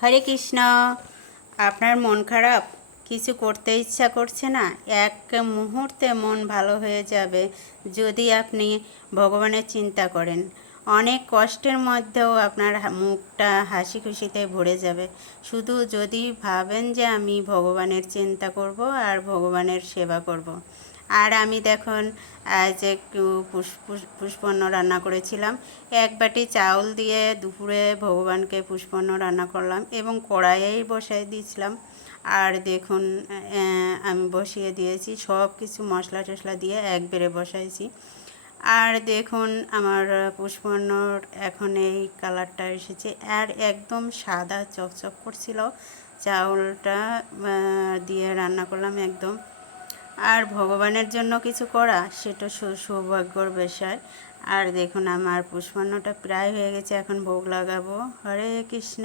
হরে কৃষ্ণ। আপনার মন খারাপ, কিছু করতে ইচ্ছা করছে না, এক মুহূর্তে মন ভালো হয়ে যাবে যদি আপনি ভগবানের চিন্তা করেন। অনেক কষ্টের মধ্যেও আপনার মুখটা হাসি খুশিতে ভরে যাবে শুধু যদি ভাবেন যে আমি ভগবানের চিন্তা করব আর ভগবানের সেবা করব। আর আমি দেখুন আজ একটু পুষ্পন্ন রান্না করেছিলাম। এক বাটি চাউল দিয়ে দুপুরে ভগবানকে পুষ্পন্ন রান্না করলাম এবং কড়াইয়েই বসাই দিয়েছিলাম। আর দেখুন আমি বসিয়ে দিয়েছি, সব কিছু মশলা টশলা দিয়ে একবারে বসাইছি। আর দেখুন আমার পুষ্পন্নর এখন এই কালারটা এসেছে, আর একদম সাদা চকচক করছিল। চাউলটা দিয়ে রান্না করলাম একদম। আর ভগবানের জন্য কিছু করা সেটা সৌভাগ্যর বিষয়। আর দেখুন আমার পুষ্পান্নটা প্রায় হয়ে গেছে, এখন ভোগ লাগাবো। হরে কৃষ্ণ।